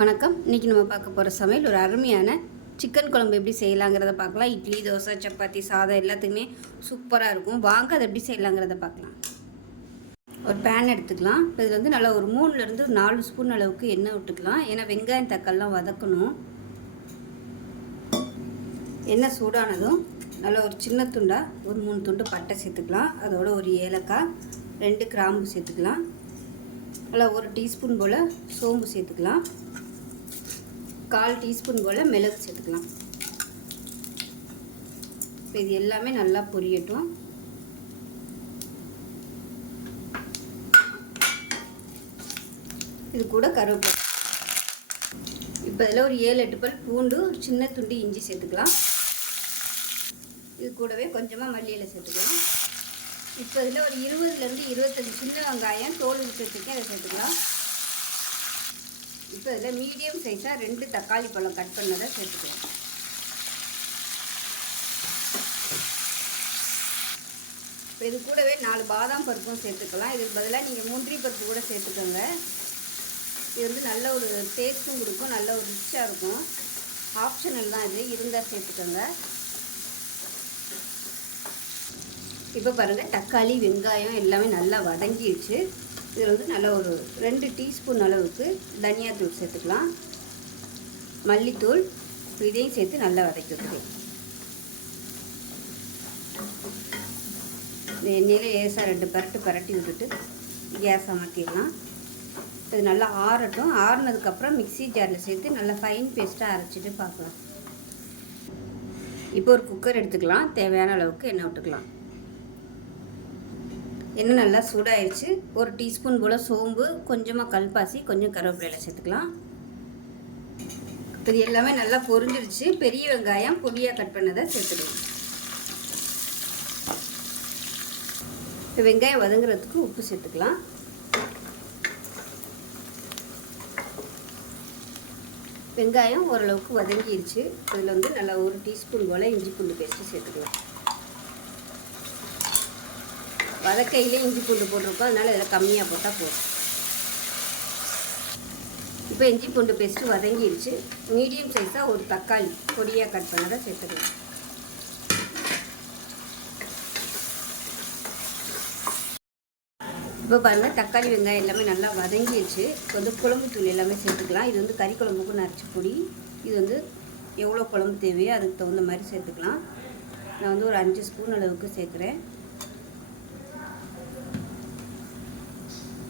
வணக்கம். இன்றைக்கி நம்ம பார்க்க போகிற சமையல் ஒரு அருமையான சிக்கன் குழம்பு எப்படி செய்யலாங்கிறத பார்க்கலாம். இட்லி தோசை சப்பாத்தி சாதம் எல்லாத்துக்குமே சூப்பராக இருக்கும். வாங்க அதை எப்படி செய்யலாங்கிறத பார்க்கலாம். ஒரு பேன் எடுத்துக்கலாம். இப்போ இதில் வந்து நல்லா ஒரு மூணுலேருந்து நாலு ஸ்பூன் அளவுக்கு எண்ணெய் விட்டுக்கலாம். ஏன்னா வெங்காயம் தக்காளிலாம் வதக்கணும். எண்ணெய் சூடானதும் நல்லா ஒரு சின்ன துண்டாக ஒரு மூணு துண்டு பட்டை சேர்த்துக்கலாம். அதோட ஒரு ஏலக்காய் ரெண்டு கிராம்பு சேர்த்துக்கலாம். நல்லா ஒரு டீஸ்பூன் போல் சோம்பு சேர்த்துக்கலாம். கால் டீஸ்பூன் போல் மிளகு சேர்த்துக்கலாம். இப்போ இது எல்லாமே நல்லா பொரியட்டும். இது கூட கருவேப்பிலை. இப்போ இதில் ஒரு ஏழு எட்டு பல் பூண்டு ஒரு சின்ன துண்டு இஞ்சி சேர்த்துக்கலாம். இது கூடவே கொஞ்சமாக மல்லியில் சேர்த்துக்கலாம். இப்போ இதில் ஒரு இருபதுலேருந்து இருபத்தஞ்சி சின்ன வெங்காயம் தோல் விட்டுருக்கேன் அதை சேர்த்துக்கலாம். இப்போ இதில் மீடியம் சைஸாக ரெண்டு தக்காளி பழம் கட் பண்ணதை சேர்த்துக்கலாம். இப்போ இது கூடவே நாலு பாதாம் பருப்பும் சேர்த்துக்கலாம். இதுக்கு பதிலாக நீங்கள் முந்திரி பருப்பு கூட சேர்த்துக்கோங்க. இது வந்து நல்ல ஒரு டேஸ்ட்டும் கொடுக்கும் நல்ல ஒரு ரிச்சாக இருக்கும். ஆப்ஷனல் தான் இது. இருந்தால் சேர்த்துக்கோங்க. இப்போ பாருங்கள் தக்காளி வெங்காயம் எல்லாமே நல்லா வதங்கிடுச்சு. இதில் வந்து நல்லா ஒரு ரெண்டு டீஸ்பூன் அளவுக்கு தனியாத்தூள் சேர்த்துக்கலாம். மல்லித்தூள் இதையும் சேர்த்து நல்லா வதக்கிடுது இந்த எண்ணெயில் லேசாக ரெண்டு பரட்டு பரட்டி விட்டுட்டு கேஸ் அமர்த்திடலாம் இது நல்லா ஆறட்டும். ஆறுனதுக்கப்புறம் மிக்சி ஜாரில் சேர்த்து நல்லா ஃபைன் பேஸ்ட்டாக அரைச்சிட்டு பார்க்கலாம். இப்போ ஒரு குக்கர் எடுத்துக்கலாம். தேவையான அளவுக்கு எண்ணெய் விட்டுக்கலாம். எண்ணெய் நல்லா சூடாயிடுச்சு ஒரு டீஸ்பூன் போல் சோம்பு கொஞ்சமாக கல்பாசி கொஞ்சம் கருவேப்பிலையில் சேர்த்துக்கலாம். இது எல்லாமே நல்லா பொரிஞ்சிருச்சு. பெரிய வெங்காயம் பொடியாக கட் பண்ணதை சேர்த்துக்கலாம். இப்போ வெங்காயம் வதங்குறதுக்கு உப்பு சேர்த்துக்கலாம். வெங்காயம் ஓரளவுக்கு வதங்கிடுச்சு இதில் வந்து நல்லா ஒரு டீஸ்பூன் போல் இஞ்சி பூண்டு பேஸ்ட்டு சேர்த்துக்கலாம். வதக்கையிலே இஞ்சி பூண்டு போட்டிருக்கோம். அதனால் இதில் கம்மியாக போட்டால் போதும். இப்போ இஞ்சி பூண்டு பேஸ்ட்டு வதங்கிடுச்சு. மீடியம் சைஸாக ஒரு தக்காளி பொடியாக கட் பண்ணதை சேர்த்துக்கலாம். இப்போ பாருங்கள் தக்காளி வெங்காயம் எல்லாமே நல்லா வதங்கிடுச்சு. இப்போ வந்து குழம்பு தூள் எல்லாமே சேர்த்துக்கலாம். இது வந்து கறி குழம்புக்கு நரைச்சி பொடி. இது வந்து எவ்வளோ குழம்பு தேவையோ அதுக்கு தகுந்த மாதிரி சேர்த்துக்கலாம். நான் வந்து ஒரு அஞ்சு ஸ்பூன் அளவுக்கு சேர்க்குறேன்.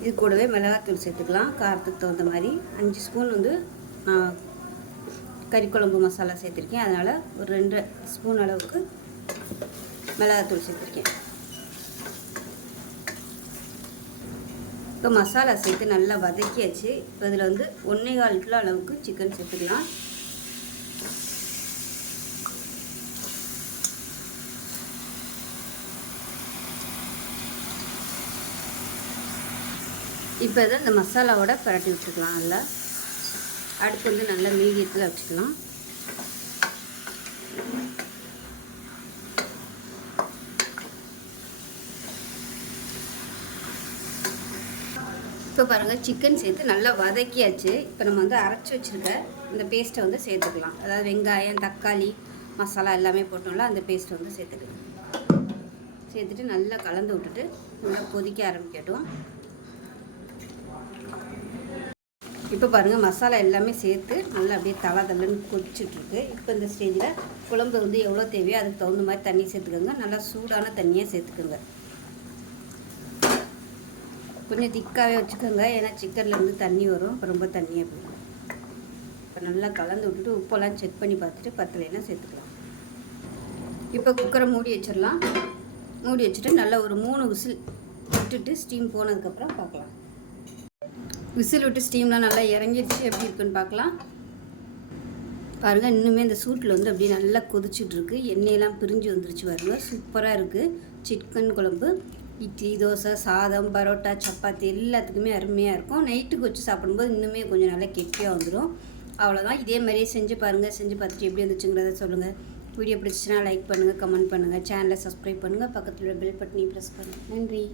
இது கூடவே மிளகாத்தூள் சேர்த்துக்கலாம். காரத்துக்கு தகுந்த மாதிரி அஞ்சு ஸ்பூன் வந்து நான் கறி குழம்பு மசாலா சேர்த்துருக்கேன். அதனால் ஒரு ரெண்டு ஸ்பூன் அளவுக்கு மிளகாத்தூள் சேர்த்துருக்கேன். இப்போ மசாலா சேர்த்து நல்லா வதக்கியாச்சு. இப்போ இதில் வந்து ஒன்றே கால் கிலோ அளவுக்கு சிக்கன் சேர்த்துக்கலாம். இப்போ இதை இந்த மசாலாவோட பரட்டி விட்டுக்கலாம். நல்லா அடுப்பு வந்து நல்லா மீடியத்தில் வச்சுக்கலாம். இப்போ பாருங்கள் சிக்கன் சேர்த்து நல்லா வதக்கியாச்சு. இப்போ நம்ம வந்து அரைச்சி வச்சுருக்க இந்த பேஸ்ட்டை வந்து சேர்த்துக்கலாம். அதாவது வெங்காயம் தக்காளி மசாலா எல்லாமே போட்டோம்ல அந்த பேஸ்ட்டை வந்து சேர்த்துக்கலாம். சேர்த்துட்டு நல்லா கலந்து விட்டுட்டு நல்லா கொதிக்க ஆரம்பிக்கட்டும். இப்போ பாருங்கள் மசாலா எல்லாமே சேர்த்து நல்லா அப்படியே தலை தலன்னு கொதிச்சுட்ருக்கு. இப்போ இந்த ஸ்டேஜில் குழம்பு வந்து எவ்வளோ தேவையோ அதுக்கு தகுந்த மாதிரி தண்ணி சேர்த்துக்கோங்க. நல்லா சூடான தண்ணியாக சேர்த்துக்கோங்க. கொஞ்சம் திக்காகவே வச்சுக்கோங்க. ஏன்னா சிக்கன்லேருந்து தண்ணி வரும். இப்போ ரொம்ப தண்ணியாக போயிடும் இப்போ நல்லா கலந்து விட்டுட்டு உப்பெல்லாம் செக் பண்ணி பார்த்துட்டு பத்தலையெல்லாம் சேர்த்துக்கலாம். இப்போ குக்கரை மூடி வச்சிடலாம். மூடி வச்சுட்டு நல்லா ஒரு மூணு விசில் விட்டுட்டு ஸ்டீம் போனதுக்கப்புறம் பார்க்கலாம். விசில் விட்டு ஸ்டீம்லாம் நல்லா இறங்கிடுச்சு. எப்படி இருக்குன்னு பார்க்கலாம். பாருங்கள் இன்னுமே இந்த சூட்டில் வந்து அப்படியே நல்லா கொதிச்சுட்ருக்கு. எண்ணெயெல்லாம் பிரிஞ்சு வந்துருச்சு பாருங்க. சூப்பராக இருக்குது சிக்கன் குழம்பு இட்லி தோசை சாதம் பரோட்டா சப்பாத்தி எல்லாத்துக்குமே அருமையாக இருக்கும். நைட்டுக்கு வச்சு சாப்பிடும்போது இன்னுமே கொஞ்சம் நல்லா கெட்டியாக வந்துடும் அவ்வளோதான் இதே மாதிரியே செஞ்சு பாருங்கள் செஞ்சு பார்த்துட்டு எப்படி வந்துச்சுங்கிறத சொல்லுங்கள் வீடியோ பிடிச்சிச்சுன்னா லைக் பண்ணுங்கள் கமெண்ட் பண்ணுங்கள் சேனலை சப்ஸ்கிரைப் பண்ணுங்கள் பக்கத்தில் பெல் பட்டனையும் ப்ரெஸ் பண்ணுங்கள் நன்றி.